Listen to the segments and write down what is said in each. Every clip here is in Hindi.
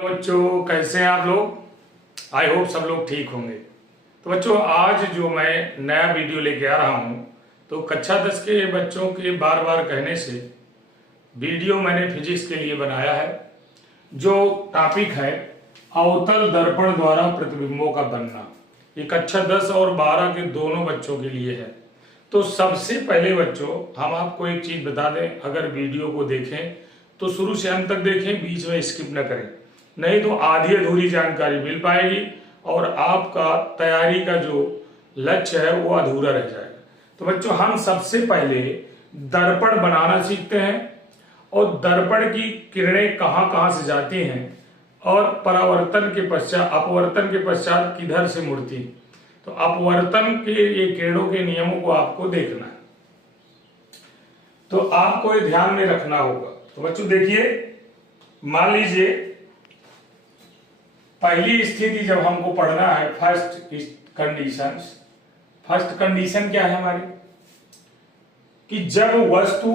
बच्चों कैसे हैं आप लोग। आई होप सब लोग ठीक होंगे। तो बच्चों आज जो मैं नया वीडियो लेके आ रहा हूँ तो कक्षा 10 के बच्चों के बार बार कहने से वीडियो मैंने फिजिक्स के लिए बनाया है। जो टॉपिक है अवतल दर्पण द्वारा प्रतिबिंबों का बनना। ये कक्षा 10 और 12 के दोनों बच्चों के लिए है। तो सबसे पहले बच्चों हम आपको एक चीज़ बता दें, अगर वीडियो को देखें तो शुरू से अंत तक देखें, बीच में स्किप न करें, नहीं तो आधी अधूरी जानकारी मिल पाएगी और आपका तैयारी का जो लक्ष्य है वो अधूरा रह जाएगा। तो बच्चों हम सबसे पहले दर्पण बनाना सीखते हैं और दर्पण की किरणें कहाँ कहाँ से जाती हैं और परावर्तन के पश्चात अपवर्तन के पश्चात किधर से मुड़ती। तो अपवर्तन के ये किरणों के नियमों को आपको देखना है, तो आपको ये ध्यान में रखना होगा। तो बच्चों देखिए, मान लीजिए पहली स्थिति जब हमको पढ़ना है, फर्स्ट कंडीशन क्या है हमारी, कि जब वस्तु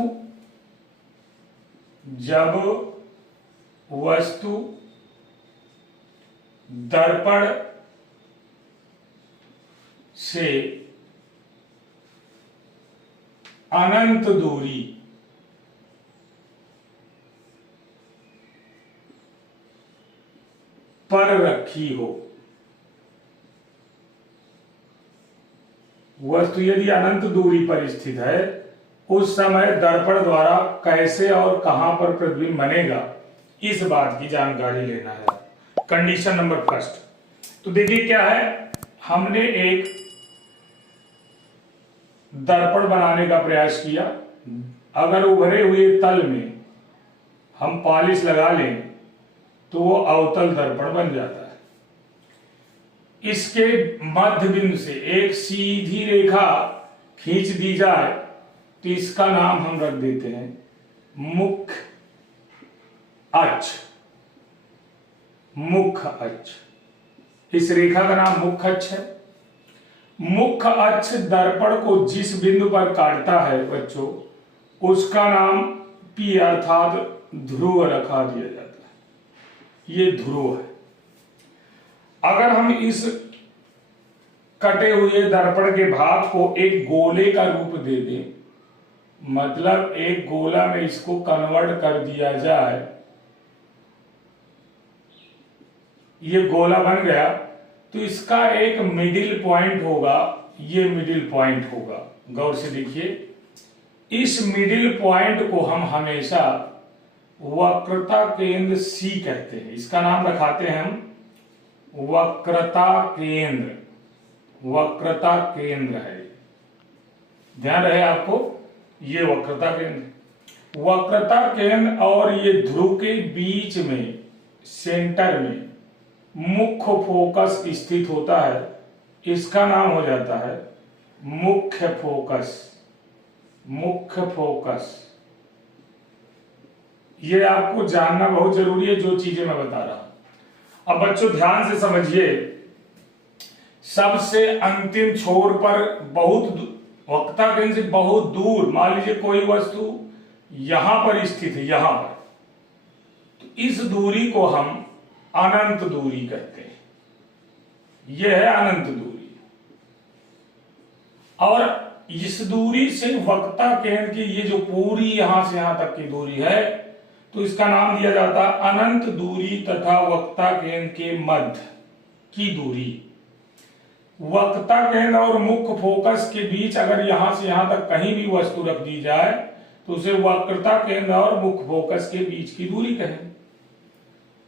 दर्पण से अनंत दूरी पर रखी हो। वस्तु यदि अनंत दूरी पर स्थित है उस समय दर्पण द्वारा कैसे और कहां पर प्रतिबिंब बनेगा, इस बात की जानकारी लेना है। Condition number first. तो देखिए क्या है, हमने एक दर्पण बनाने का प्रयास किया। अगर उभरे हुए तल में हम पॉलिश लगा लें तो वो अवतल दर्पण बन जाता है। इसके मध्य बिंदु से एक सीधी रेखा खींच दी जाए तो इसका नाम हम रख देते हैं मुख्य अक्ष। मुख्य अक्ष, इस रेखा का नाम मुख्य अक्ष है। मुख्य अक्ष दर्पण को जिस बिंदु पर काटता है बच्चों, उसका नाम P अर्थात ध्रुव रखा दिया जाता है। ये ध्रुव है। अगर हम इस कटे हुए दर्पण के भाग को एक गोले का रूप दे दें, मतलब एक गोला में इसको कन्वर्ट कर दिया जाए, ये गोला बन गया, तो इसका एक मिडिल पॉइंट होगा। ये मिडिल पॉइंट होगा, गौर से देखिए। इस मिडिल पॉइंट को हम हमेशा वक्रता केंद्र C कहते हैं। इसका नाम रखाते हैं हम वक्रता केंद्र। वक्रता केंद्र है, ध्यान रहे आपको, ये वक्रता केंद्र। वक्रता केंद्र और ये ध्रुव के बीच में सेंटर में मुख्य फोकस स्थित होता है। इसका नाम हो जाता है मुख्य फोकस। मुख्य फोकस, ये आपको जानना बहुत जरूरी है, जो चीजें मैं बता रहा हूं। अब बच्चों ध्यान से समझिए, सबसे अंतिम छोर पर वक्रता केंद्र से बहुत दूर, मान लीजिए कोई वस्तु यहां पर स्थित है, यहां पर, तो इस दूरी को हम अनंत दूरी कहते हैं। यह है अनंत दूरी। और इस दूरी से वक्रता केंद्र की ये जो पूरी यहां से यहां तक की दूरी है, तो इसका नाम दिया जाता है अनंत दूरी तथा वक्रता केंद्र के मध्य की दूरी। वक्रता केंद्र और मुख्य फोकस के बीच अगर यहां से यहां तक कहीं भी वस्तु रख दी जाए तो उसे वक्रता केंद्र और मुख्य फोकस के बीच की दूरी कहें।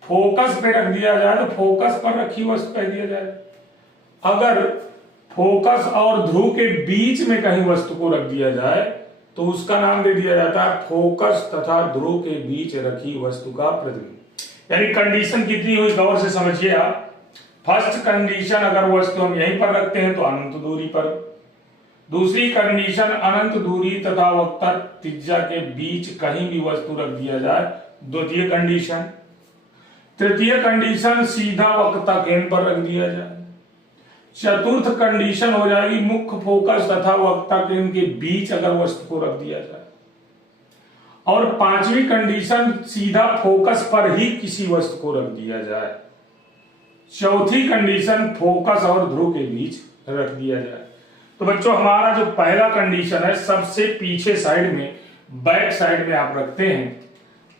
फोकस पे रख दिया जाए तो फोकस पर रखी वस्तु कह दिया जाए। अगर फोकस और ध्रुव के बीच में कहीं वस्तु को रख दिया जाए तो उसका नाम दे दिया जाता है फोकस तथा ध्रुव के बीच रखी वस्तु का प्रतिबिंब। यानी कंडीशन कितनी हुई, गौर से समझिए आप। फर्स्ट कंडीशन, अगर वस्तु हम यहीं पर रखते हैं तो अनंत दूरी पर। दूसरी कंडीशन, अनंत दूरी तथा वक्रता त्रिज्या के बीच कहीं भी वस्तु रख दिया जाए। द्वितीय कंडीशन। तृतीय कंडीशन, सीधा वक्रता केंद्र पर रख दिया जाए। चतुर्थ कंडीशन हो जाएगी मुख्य फोकस तथा वक्रता केंद्र के बीच अगर वस्तु को रख दिया जाए। और पांचवी कंडीशन सीधा फोकस पर ही किसी वस्तु को रख दिया जाए। चौथी कंडीशन फोकस और ध्रुव के बीच रख दिया जाए। तो बच्चों हमारा जो पहला कंडीशन है सबसे पीछे साइड में, बैक साइड में आप रखते हैं।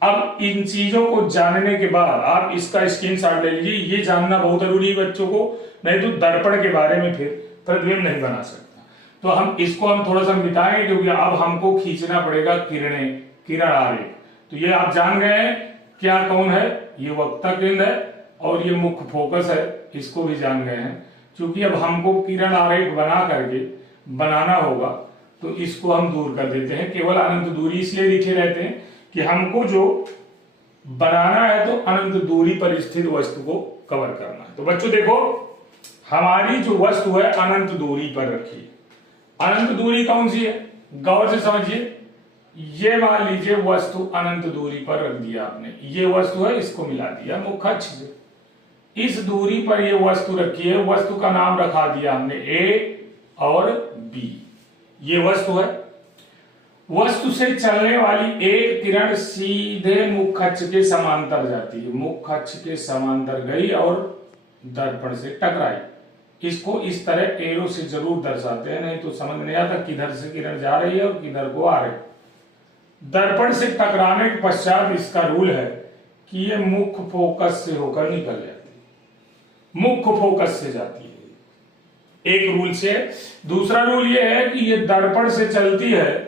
अब इन चीजों को जानने के बाद आप इसका स्क्रीनशॉट ले लीजिए। ये जानना बहुत जरूरी है बच्चों को, नहीं तो दर्पण के बारे में फिर प्रतिबिंब नहीं बना सकता। तो हम इसको थोड़ा सा मिटाएंगे, क्योंकि अब हमको खींचना पड़ेगा किरण आरेख। तो ये आप जान गए हैं क्या कौन है, ये वक्ता केंद्र है और ये मुख्य फोकस है, इसको भी जान गए हैं। क्योंकि अब हमको किरण आरेख बनाना होगा, तो इसको हम दूर कर देते हैं। केवल अनंत दूरी इसलिए लिखे रहते हैं कि हमको जो बनाना है तो अनंत दूरी पर स्थित वस्तु को कवर करना है। तो बच्चों देखो, हमारी जो वस्तु है अनंत दूरी पर रखी है। अनंत दूरी कौन सी है, गौर से समझिए। ये मान लीजिए वस्तु अनंत दूरी पर रख दिया आपने, ये वस्तु है, इसको मिला दिया मुख्य अक्ष से। इस दूरी पर ये वस्तु रखी है, वस्तु का नाम रखा दिया हमने ए और बी। ये वस्तु है। वस्तु से चलने वाली एक किरण सीधे मुख्य अक्ष के समांतर जाती है, मुख्य अक्ष के समांतर गई और दर्पण से टकराई। इसको इस तरह एरो से जरूर दर्शाते हैं, नहीं तो समझ नहीं आता किधर से किरण जा रही है और किधर को आ रही है। दर्पण से टकराने के पश्चात इसका रूल है कि ये मुख्य फोकस से होकर निकल जाती है, मुख्य फोकस से जाती है, एक रूल से। दूसरा रूल ये है कि ये दर्पण से चलती है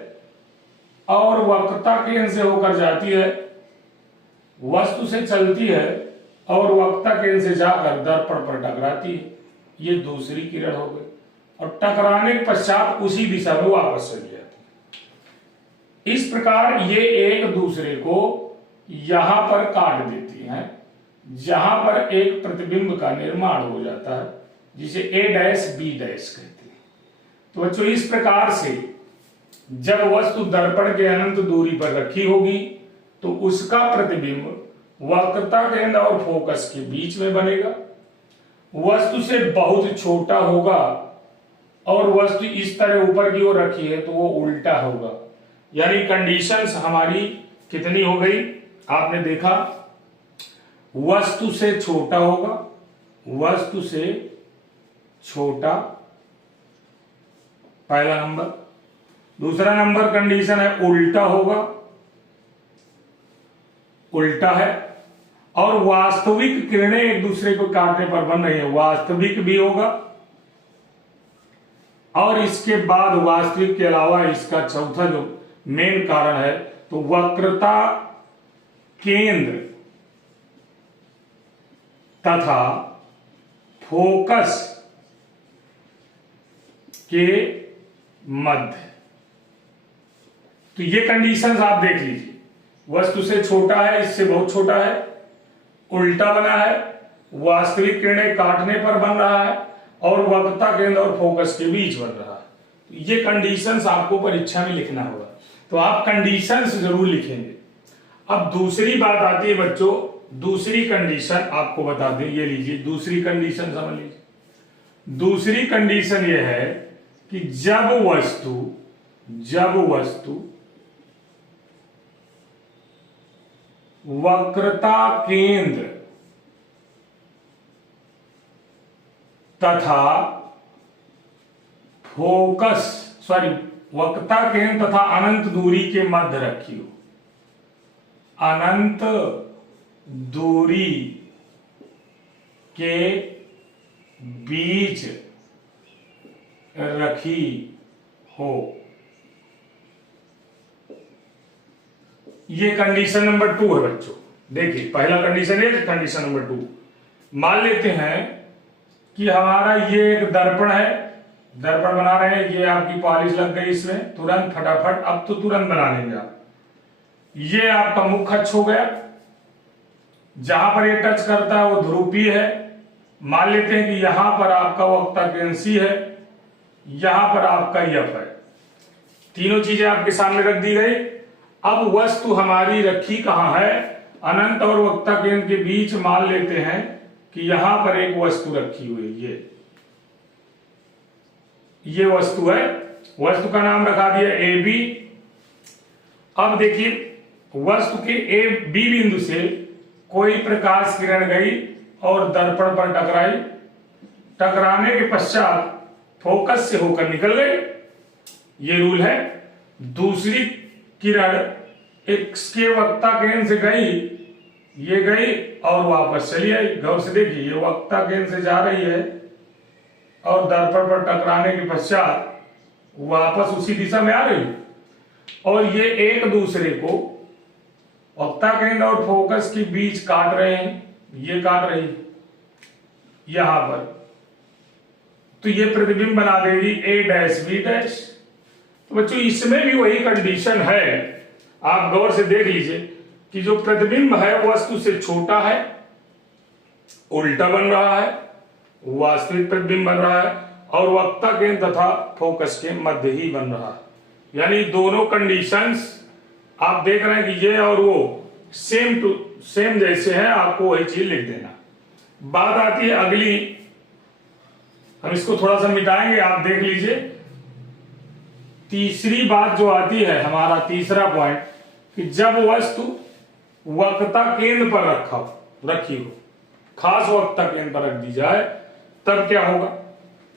और वक्रता केंद्र से होकर जाती है, वस्तु से चलती है और वक्रता केंद्र से जाकर दर्पण पर टकराती है। ये दूसरी किरण हो गई और टकराने के पश्चात उसी दिशा में वापस चली जाती है। इस प्रकार ये एक दूसरे को यहां पर काट देती हैं, जहां पर एक प्रतिबिंब का निर्माण हो जाता है, जिसे ए डैश बी डैश कहते हैं। तो बच्चों इस प्रकार से जब वस्तु दर्पण के अनंत दूरी पर रखी होगी तो उसका प्रतिबिंब वक्रता केंद्र और फोकस के बीच में बनेगा। वस्तु से बहुत छोटा होगा और वस्तु इस तरह ऊपर की ओर रखी है तो वो उल्टा होगा। यानी कंडीशंस हमारी कितनी हो गई, आपने देखा, वस्तु से छोटा होगा, वस्तु से छोटा, पहला नंबर। दूसरा नंबर कंडीशन है उल्टा होगा, उल्टा है। और वास्तविक किरणें एक दूसरे को काटने पर बन रही है, वास्तविक भी होगा। और इसके बाद वास्तविक के अलावा इसका चौथा जो मेन कारण है तो वक्रता केंद्र तथा फोकस के मध्य। तो ये कंडीशंस आप देख लीजिए, वस्तु से छोटा है, इससे बहुत छोटा है, उल्टा बना है, वास्तविक किरणें काटने पर बन रहा है और वक्रता केंद्र और फोकस के बीच बन रहा है। तो ये कंडीशंस आपको परीक्षा में लिखना होगा, तो आप कंडीशंस जरूर लिखेंगे। अब दूसरी बात आती है बच्चों, दूसरी कंडीशन आपको बता दें, ये लीजिए दूसरी कंडीशन समझ लीजिए। दूसरी कंडीशन ये है कि जब वस्तु वक्रता केंद्र तथा वक्रता केंद्र तथा अनंत दूरी के मध्य रखी हो, अनंत दूरी के बीच रखी हो, ये कंडीशन नंबर 2 है बच्चों। देखिए पहला कंडीशन है, कंडीशन नंबर 2। मान लेते हैं कि हमारा ये एक दर्पण है, दर्पण बना रहे हैं, ये आपकी पॉलिश लग गई इसमें तुरंत फटाफट, अब तो तुरंत बना लेंगे आप। ये आपका मुख्य अक्ष हो गया, जहां पर ये टच करता है वो ध्रुव P है। मान लेते हैं कि यहां पर आपका वक्रता केंद्र C है, यहां पर आपका F है। तीनों चीजें आपके सामने रख दी गई। अब वस्तु हमारी रखी कहां है, अनंत और वक्रता केंद्र के बीच। मान लेते हैं कि यहां पर एक वस्तु रखी हुई है, ये वस्तु है, वस्तु का नाम रखा दिया AB। अब देखिए वस्तु के ए बी बिंदु से कोई प्रकाश किरण गई और दर्पण पर टकराई, टकराने के पश्चात फोकस से होकर निकल गई, ये रूल है। दूसरी किरण इसके वक्ता केंद्र से गई, ये गई और वापस चली आई। गौर से देखिए, ये वक्ता केंद्र से जा रही है और दर्पण पर टकराने के पश्चात वापस उसी दिशा में आ रही है, और ये एक दूसरे को वक्ता केंद्र और फोकस के बीच काट रहे हैं, ये काट रही है यहां पर, तो ये प्रतिबिंब बना देगी ए डैश बी डैश। तो बच्चों इसमें भी वही कंडीशन है, आप गौर से देख लीजिए कि जो प्रतिबिंब है वस्तु से छोटा है, उल्टा बन रहा है, वास्तविक प्रतिबिंब बन रहा है, और वक्ता केंद्र तथा फोकस के मध्य ही बन रहा है। यानी दोनों कंडीशंस आप देख रहे हैं कि ये और वो सेम टू सेम जैसे हैं, आपको वही चीज लिख देना। बात आती है अगली, हम इसको थोड़ा सा मिटाएंगे, आप देख लीजिए। तीसरी बात जो आती है, हमारा तीसरा पॉइंट, कि जब वस्तु वक्ता केंद्र पर रखी हो, खास वक्ता केंद्र पर रख दी जाए, तब क्या होगा।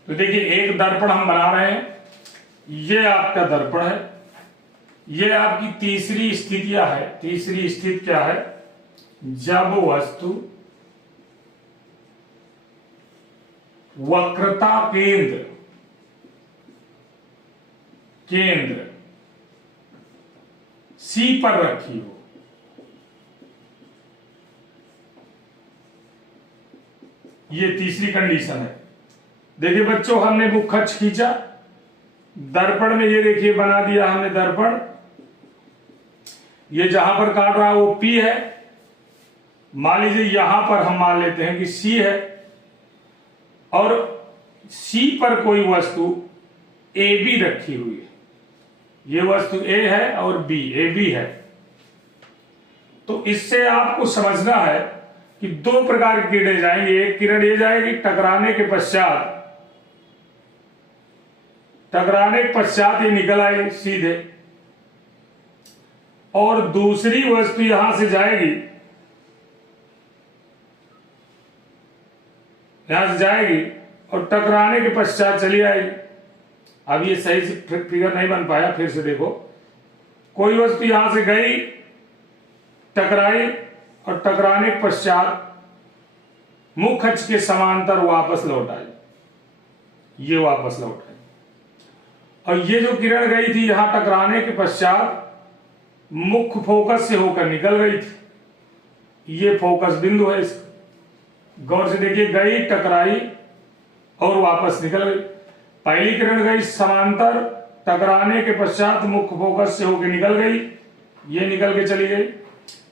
तो देखिए, एक दर्पण हम बना रहे हैं, ये आपका दर्पण है, ये आपकी तीसरी स्थितियां है। तीसरी स्थिति क्या है, जब वस्तु वक्रता केंद्र सी पर रखी हो। ये तीसरी कंडीशन है। देखिए बच्चों, हमने मुख अक्ष खींचा, दर्पण में ये देखिए बना दिया हमने दर्पण, ये जहां पर काट रहा है वो P है, मान लीजिए यहां पर हम मान लेते हैं कि C है, और C पर कोई वस्तु AB रखी हुई है, ये वस्तु A है और B AB है। तो इससे आपको समझना है कि दो प्रकार की किरणें जाएंगी। एक किरण ये जाएगी टकराने के पश्चात ये निकल आई सीधे, और दूसरी वस्तु यहां से जाएगी, और टकराने के पश्चात चली आएगी। अब ये सही से फिगर नहीं बन पाया, फिर से देखो। कोई वस्तु यहां से गई, टकराई, और टकराने के पश्चात मुख अक्ष के समांतर वापस लौट आई, ये वापस लौट आई। और ये जो किरण गई थी यहां टकराने के पश्चात मुख्य फोकस से होकर निकल गई थी, ये फोकस बिंदु है इसका। गौर से देखिए, गई, टकराई और वापस निकल गई। पहली किरण गई समांतर, टकराने के पश्चात मुख्य फोकस से होकर निकल गई, ये निकल के चली गई।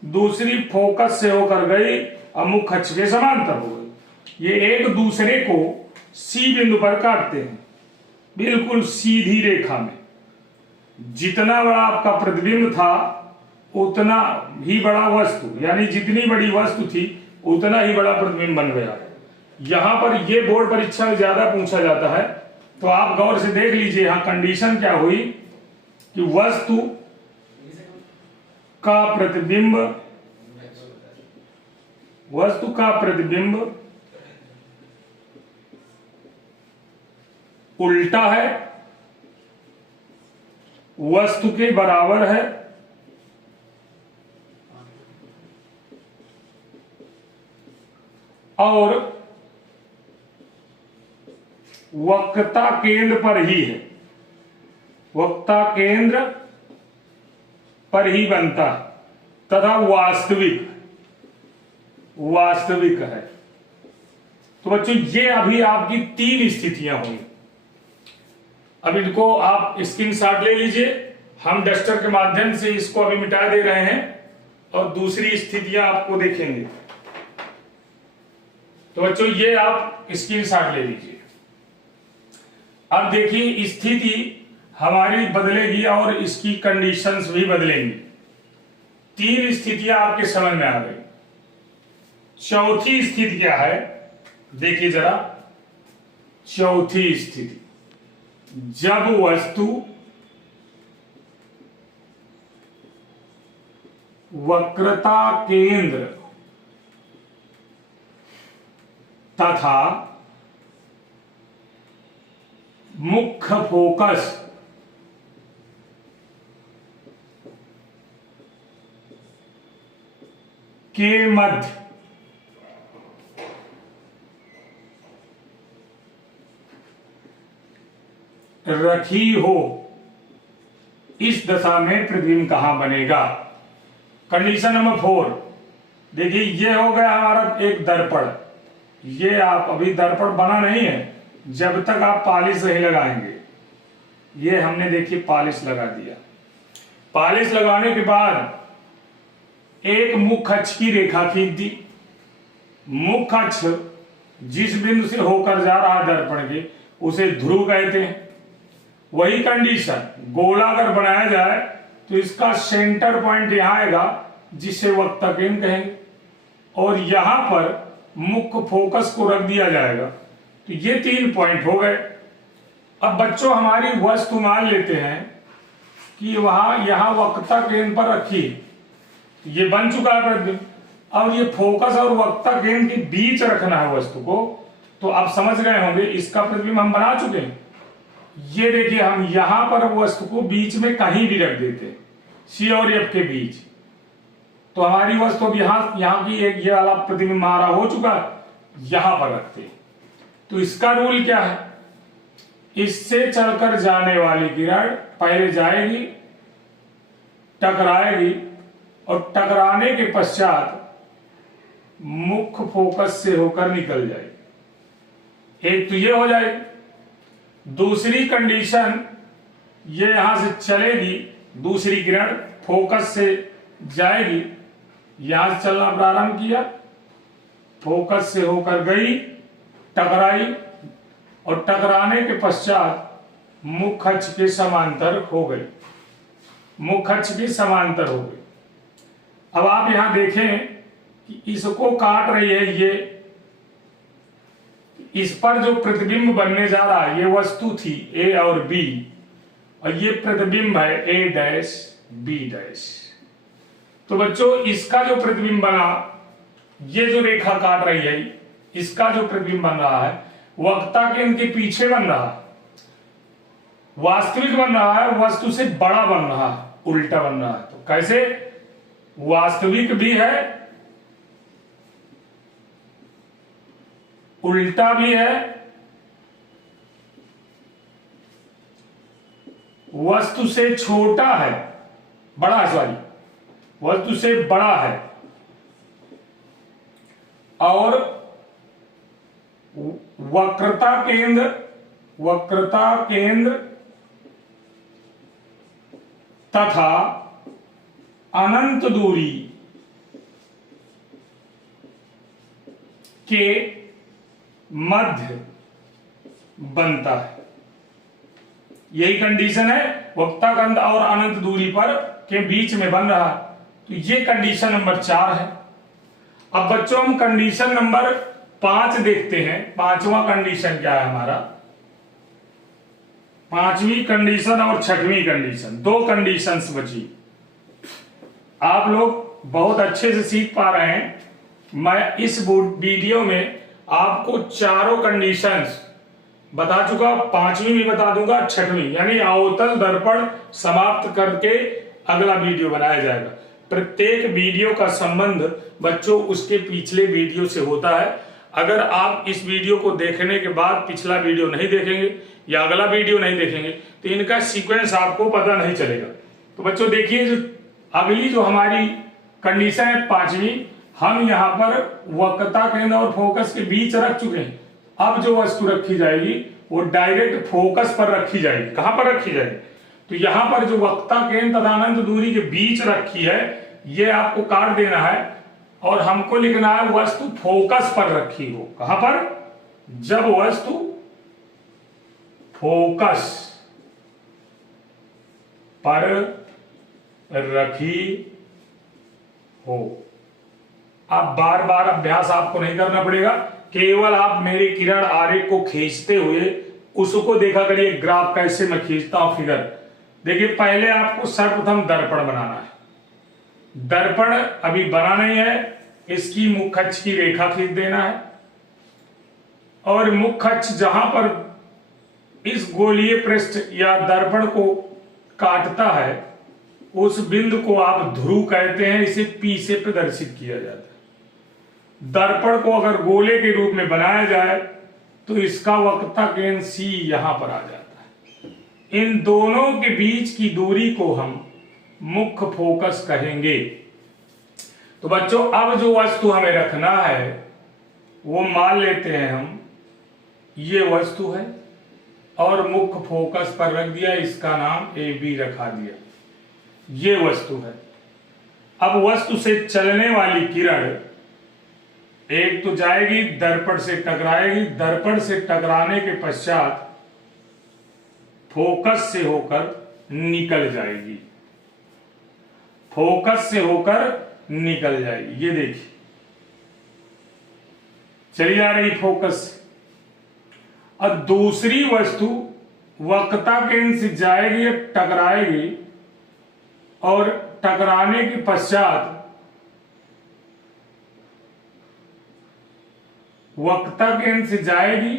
दूसरी फोकस से होकर गई और मुख्य अक्ष के समांतर हो गई। ये एक दूसरे को सी बिंदु पर काटते हैं, बिल्कुल सीधी रेखा में। जितना बड़ा आपका प्रतिबिंब था उतना ही बड़ा वस्तु, यानी जितनी बड़ी वस्तु थी उतना ही बड़ा प्रतिबिंब बन गया। यहां पर यह बोर्ड परीक्षा में ज्यादा पूछा जाता है, तो आप गौर से देख लीजिए। यहां कंडीशन क्या हुई कि वस्तु का प्रतिबिंब उल्टा है, वस्तु के बराबर है, और वक्रता केंद्र पर ही है, वक्ता केंद्र पर ही बनता है, तथा वास्तविक है। तो बच्चों, ये अभी आपकी तीन स्थितियां हुई। अब इनको आप स्क्रीनशॉट ले लीजिए, हम डस्टर के माध्यम से इसको अभी मिटा दे रहे हैं और दूसरी स्थितियां आपको देखेंगे। तो बच्चों, ये आप स्क्रीनशॉट ले लीजिए। अब देखिए, स्थिति हमारी बदलेगी और इसकी कंडीशंस भी बदलेंगी। तीन स्थितियां आपके समझ में आ गई। चौथी स्थिति क्या है, देखिए जरा। चौथी स्थिति, जब वस्तु वक्रता केंद्र तथा मुख्य फोकस के मध्य रखी हो, इस दशा में प्रतिबिंब कहां बनेगा। कंडीशन नंबर 4, देखिए ये हो गया हमारा एक दर्पण। ये आप अभी दर्पण बना नहीं है जब तक आप पॉलिश नहीं लगाएंगे। ये हमने देखिए पॉलिश लगा दिया। पॉलिश लगाने के बाद एक मुख्य अक्ष की रेखा खींच दी। मुख्य अक्ष जिस बिंदु से होकर जा रहा है दर्पण के, उसे ध्रुव कहते हैं। वही कंडीशन गोला अगर बनाया जाए तो इसका सेंटर पॉइंट यहां आएगा, जिसे वक्ता केंद्र कहेंगे, और यहां पर मुख्य फोकस को रख दिया जाएगा। तो ये 3 पॉइंट हो गए। अब बच्चों हमारी वस्तु मान लेते हैं कि वहां यहां वक्ता केंद्र पर रखी, ये बन चुका है प्रतिबिंब। अब ये फोकस और वक्ता केंद्र के बीच रखना है वस्तु को, तो आप समझ गए होंगे इसका प्रतिबिंब हम बना चुके हैं। ये देखिए हम यहां पर वस्तु को बीच में कहीं भी रख देते, सी और एफ के बीच, तो हमारी वस्तु अब यहां की एक ये वाला प्रतिबिंब हमारा हो चुका है, यहां पर रखते। तो इसका रूल क्या है, इससे चलकर जाने वाली किरण पहले जाएगी, टकराएगी, और टकराने के पश्चात मुख्य फोकस से होकर निकल जाएगी। एक तो ये हो जाएगी। दूसरी कंडीशन, ये यहां से चलेगी, दूसरी किरण फोकस से जाएगी, यहां से चलना प्रारंभ किया, फोकस से होकर गई, टकराई, और टकराने के पश्चात मुख्य अक्ष के समांतर हो गई। मुख्य अक्ष के समांतर हो गई। अब आप यहां देखें कि इसको काट रही है ये, इस पर जो प्रतिबिंब बनने जा रहा है, ये वस्तु थी ए और बी, और ये प्रतिबिंब है ए डैश बी डैश। तो बच्चों इसका जो प्रतिबिंब बना, ये जो रेखा काट रही है, इसका जो प्रतिबिंब बन रहा है वक्ता केंद्र के पीछे बन रहा है, वास्तविक बन रहा है, वस्तु से बड़ा बन रहा है, उल्टा बन रहा है। तो कैसे, वास्तविक भी है, उल्टा भी है, वस्तु से छोटा है, बड़ा है, सॉरी, वस्तु से बड़ा है, और वक्रता केंद्र तथा अनंत दूरी के मध्य बनता है। यही कंडीशन है, वक्ता केंद्र और अनंत दूरी पर के बीच में बन रहा। तो ये कंडीशन नंबर 4 है। अब बच्चों हम कंडीशन नंबर 5 देखते हैं। 5वां कंडीशन क्या है हमारा, 5वीं कंडीशन और 6वीं कंडीशन, 2 कंडीशंस बची। आप लोग बहुत अच्छे से सीख पा रहे हैं। मैं इस वीडियो में आपको चारों कंडीशंस बता चुका, 5वीं भी बता दूंगा, 6वीं, यानी अवतल दर्पण समाप्त करके अगला वीडियो बनाया जाएगा। प्रत्येक वीडियो का संबंध बच्चों उसके पिछले वीडियो से होता है। अगर आप इस वीडियो को देखने के बाद पिछला वीडियो नहीं देखेंगे या अगला वीडियो नहीं देखेंगे तो इनका सीक्वेंस आपको पता नहीं चलेगा। तो बच्चों देखिए, जो अगली जो हमारी कंडीशन है 5वीं, हम यहाँ पर वक्रता केंद्र और फोकस के बीच रख चुके हैं। अब जो वस्तु रखी जाएगी वो डायरेक्ट फोकस पर रखी जाएगी। कहां पर रखी जाएगी, तो यहां पर जो वक्ता केंद्र तथा अनंत दूरी के बीच रखी है, ये आपको काट देना है और हमको लिखना है वस्तु फोकस पर रखी हो। कहां पर, जब वस्तु फोकस पर रखी हो। अब बार बार अभ्यास आपको नहीं करना पड़ेगा, केवल आप मेरी किरण आरेख को खींचते हुए उसको देखा करिए, ग्राफ कैसे मैं खींचता हूं फिगर। देखिए पहले आपको सर्वप्रथम दर्पण बनाना है। दर्पण अभी बना नहीं है, इसकी मुख्य अक्ष की रेखा खींच देना है और मुख्य अक्ष जहां पर इस गोलीय पृष्ठ या दर्पण को काटता है उस बिंदु को आप ध्रुव कहते हैं। इसे P से प्रदर्शित किया जाता है। दर्पण को अगर गोले के रूप में बनाया जाए तो इसका वक्रता केंद्र C यहां पर आ जाता है। इन दोनों के बीच की दूरी को हम मुख्य फोकस कहेंगे। तो बच्चों अब जो वस्तु हमें रखना है वो मान लेते हैं हम ये वस्तु है और मुख्य फोकस पर रख दिया, इसका नाम AB रखा दिया। ये वस्तु है। अब वस्तु से चलने वाली किरण एक तो जाएगी, दर्पण से टकराएगी, दर्पण से टकराने के पश्चात फोकस से होकर निकल जाएगी, फोकस से होकर निकल जाएगी। ये देखिए चली आ रही फोकस से। अब दूसरी वस्तु वक्रता केंद्र से जाएगी, टकराएगी और टकराने के पश्चात वक्रता केंद्र से जाएगी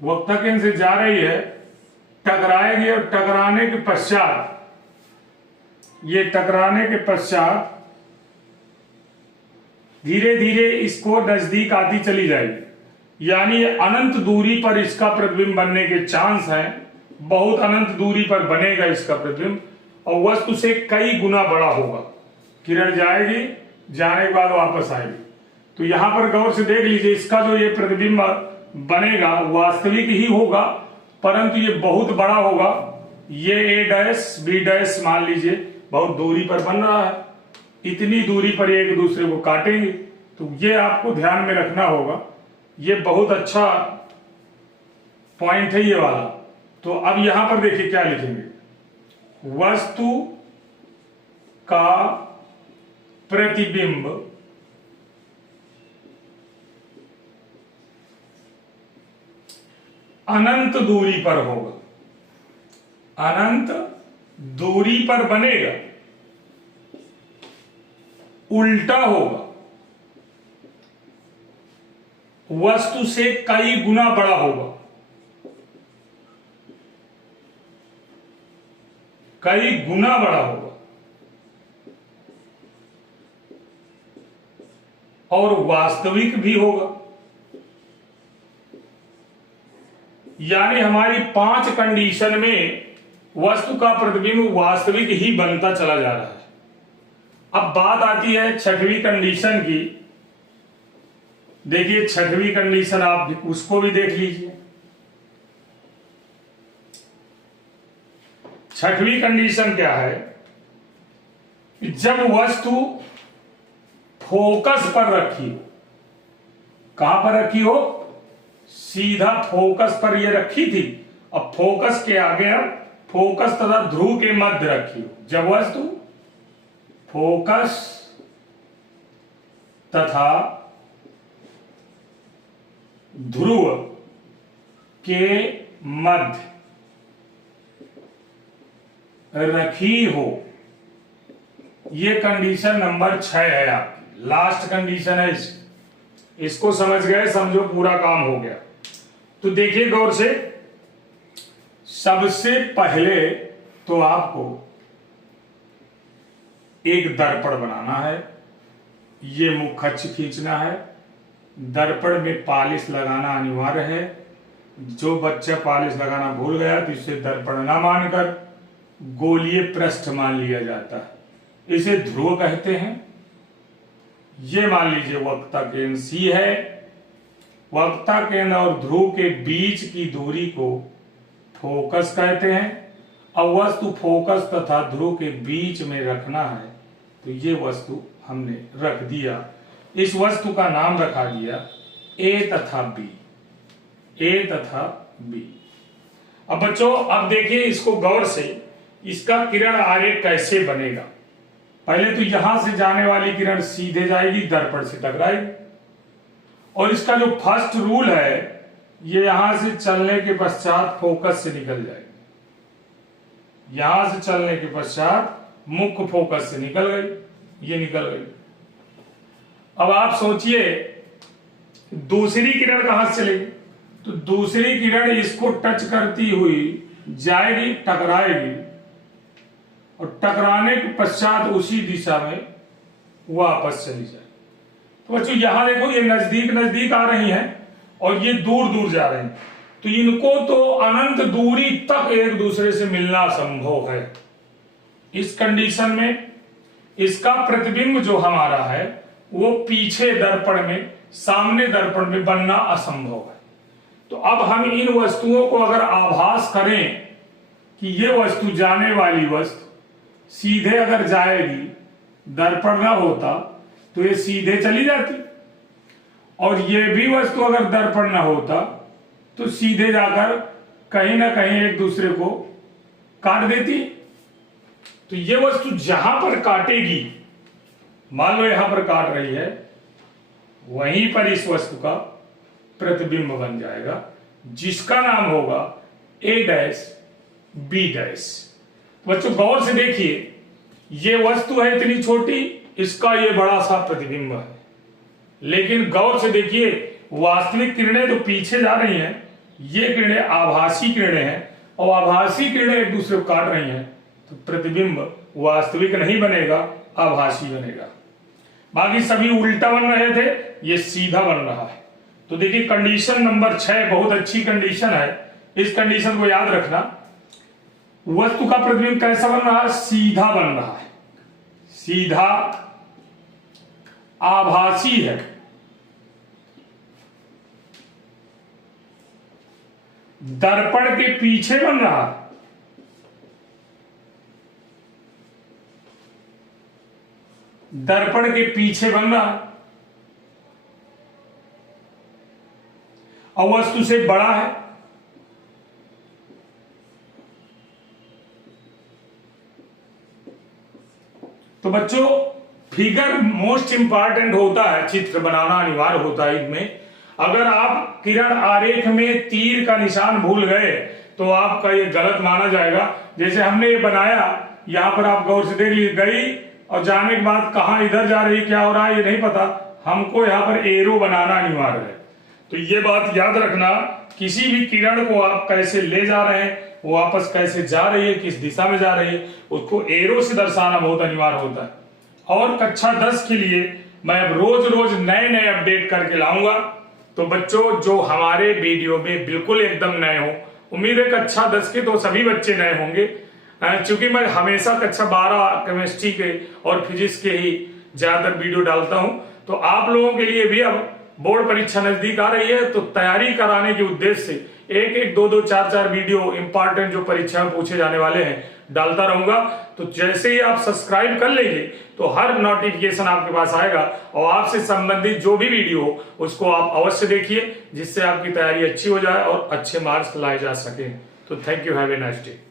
वक्रता केंद्र से जा रही है, टकराएगी और टकराने के पश्चात ये टकराने के पश्चात धीरे धीरे इसको नजदीक आती चली जाएगी। यानी अनंत दूरी पर इसका प्रतिबिंब बनने के चांस है, बहुत अनंत दूरी पर बनेगा इसका प्रतिबिंब और वस्तु से कई गुना बड़ा होगा। किरण जाएगी, जाने के बाद वापस आएगी। तो यहां पर गौर से देख लीजिए, इसका जो ये प्रतिबिंब बनेगा वास्तविक ही होगा परंतु ये बहुत बड़ा होगा। ये A' B' मान लीजिए बहुत दूरी पर बन रहा है, इतनी दूरी पर एक दूसरे को काटेंगे। तो ये आपको ध्यान में रखना होगा, ये बहुत अच्छा पॉइंट है ये वाला। तो अब यहां पर देखिए क्या लिखेंगे, वस्तु का प्रतिबिंब अनंत दूरी पर होगा, अनंत दूरी पर बनेगा, उल्टा होगा, वस्तु से कई गुना बड़ा होगा, कई गुना बड़ा होगा और वास्तविक भी होगा। यानी हमारी 5 कंडीशन में वस्तु का प्रतिबिंब वास्तविक ही बनता चला जा रहा है। अब बात आती है 6वीं कंडीशन की। देखिए 6वीं कंडीशन आप उसको भी देख लीजिए। 6वीं कंडीशन क्या है, जब वस्तु फोकस पर रखी हो, कहां पर रखी हो, सीधा फोकस पर ये रखी थी, अब फोकस के आगे अब फोकस तथा ध्रुव के मध्य रखी हो। जब वस्तु फोकस तथा ध्रुव के मध्य रखी हो, यह कंडीशन नंबर 6 है आपकी, लास्ट कंडीशन है। इसको समझ गए, समझो पूरा काम हो गया। तो देखिए गौर से, सबसे पहले तो आपको एक दर्पण बनाना है, ये मुख्य अक्ष खींचना है, दर्पण में पॉलिश लगाना अनिवार्य है। जो बच्चा पॉलिश लगाना भूल गया तो इसे दर्पण ना मानकर गोलीय पृष्ठ मान लिया जाता है, इसे ध्रुव कहते हैं। ये मान लीजिए वक्रता केंद्र C है, वक्रता केंद्र और ध्रुव के बीच की दूरी को फोकस कहते हैं। अब वस्तु फोकस तथा ध्रुव के बीच में रखना है, तो ये वस्तु हमने रख दिया। इस वस्तु का नाम रखा दिया A तथा B, A तथा B। अब बच्चों अब देखिए इसको गौर से, इसका किरण आरेख कैसे बनेगा। पहले तो यहां से जाने वाली किरण सीधे जाएगी, दर्पण से टकराएगी और इसका जो फर्स्ट रूल है, ये यहां से चलने के पश्चात फोकस से निकल जाएगी। यहां से चलने के पश्चात मुख्य फोकस से निकल गई, ये निकल गई। अब आप सोचिए दूसरी किरण कहां से चलेगी, तो दूसरी किरण इसको टच करती हुई जाएगी, टकराएगी, और टकराने के पश्चात उसी दिशा में वापस चली जाएगी। तो बच्चों यहां देखो, ये नजदीक नजदीक आ रही हैं और ये दूर दूर जा रहे हैं, तो इनको तो अनंत दूरी तक एक दूसरे से मिलना संभव है। इस कंडीशन में इसका प्रतिबिंब जो हमारा है वो पीछे दर्पण में, सामने दर्पण में बनना असंभव है। तो अब हम इन वस्तुओं को अगर आभास करें कि ये वस्तु, जाने वाली वस्तु सीधे अगर जाएगी, दर्पण ना होता तो ये सीधे चली जाती, और ये भी वस्तु अगर दर्पण ना होता तो सीधे जाकर कहीं ना कहीं एक दूसरे को काट देती। तो ये वस्तु जहां पर काटेगी, मान लो यहां पर काट रही है, वहीं पर इस वस्तु का प्रतिबिंब बन जाएगा, जिसका नाम होगा A डैश B डैश। बच्चों गौर से देखिए, ये वस्तु है इतनी छोटी, इसका ये बड़ा सा प्रतिबिंब है, लेकिन गौर से देखिए वास्तविक किरणें तो पीछे जा रही हैं, ये किरणें आभासी किरणें हैं, और आभासी किरणें एक दूसरे को काट रही हैं, तो प्रतिबिंब वास्तविक नहीं बनेगा, आभासी बनेगा। बाकी सभी उल्टा बन रहे थे, ये सीधा बन रहा है। तो देखिए कंडीशन नंबर 6 बहुत अच्छी कंडीशन है, इस कंडीशन को याद रखना। वस्तु का प्रतिबिंब कैसा बन रहा है, सीधा बन रहा है, सीधा आभासी है। दर्पण के पीछे बन रहा है, दर्पण के पीछे बन रहा है, और वस्तु से बड़ा है। तो बच्चों फिगर मोस्ट इंपॉर्टेंट होता है, चित्र बनाना अनिवार्य होता है इनमें। अगर आप किरण आरेख में तीर का निशान भूल गए तो आपका ये गलत माना जाएगा। जैसे हमने ये बनाया, यहां पर आप गौर से देख लीजिए, गई और जाने के बाद कहां इधर जा रही, क्या हो रहा है ये नहीं पता, हमको यहां पर एरो बनाना अनिवार्य है। तो ये बात याद रखना, किसी भी किरण को आप कैसे ले जा रहे हैं, वो वापस कैसे जा रही है, किस दिशा में जा रही है, उसको एरो से दर्शाना बहुत अनिवार्य होता है। और कक्षा 10 के लिए मैं अब रोज रोज नए नए अपडेट करके लाऊंगा। तो बच्चों जो हमारे वीडियो में बिल्कुल एकदम नए हो, उम्मीद है कक्षा 10 के तो सभी बच्चे नए होंगे, क्योंकि मैं हमेशा कक्षा 12 केमिस्ट्री के और फिजिक्स के ही ज्यादातर वीडियो डालता हूं। तो आप लोगों के लिए भी अब बोर्ड परीक्षा नजदीक आ रही है, तो तैयारी कराने के उद्देश्य से एक एक दो दो चार चार वीडियो इंपॉर्टेंट जो परीक्षा में पूछे जाने वाले हैं डालता रहूंगा। तो जैसे ही आप सब्सक्राइब कर लेंगे तो हर नोटिफिकेशन आपके पास आएगा, और आपसे संबंधित जो भी वीडियो हो उसको आप अवश्य देखिए, जिससे आपकी तैयारी अच्छी हो जाए और अच्छे मार्क्स लाए जा सके। तो thank you, have a nice day.